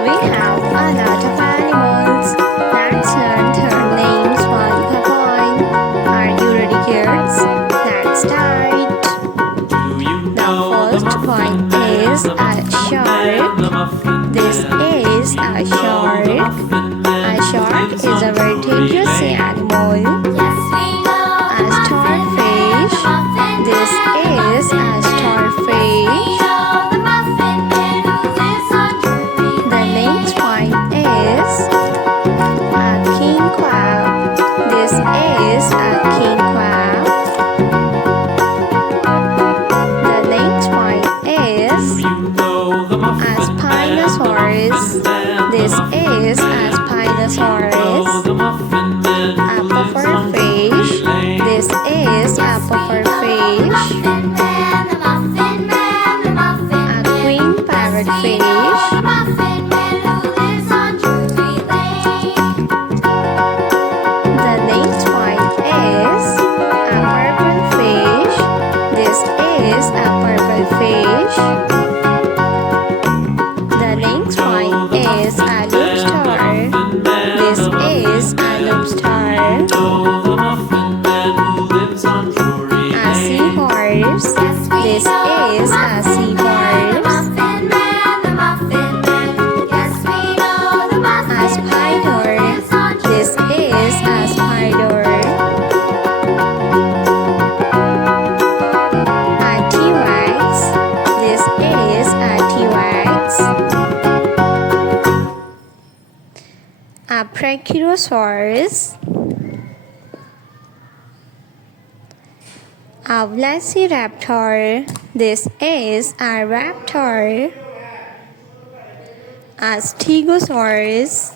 Here we have a lot of animals. Let's learn their names one by one. Are you ready, kids? Let's start. The first one is a shark. This is a shark. A shark is a very dangerous animal. A starfish. This is a starfish. The next one is a king crab. This is a king crab. The next one is a spinosaurus. This is a spinosaurus. A pufferfish. This is a pufferfish. A green parrotfish. The next one is a purple fish. This is a purple fish. The next one is a lobster. This is a lobster. A seahorse. This is a seahorse. A spider. This is a spider. A T-Rex. This is a T-Rex. A Brachiosaurus. A velociraptor. This is a raptor. A stegosaurus.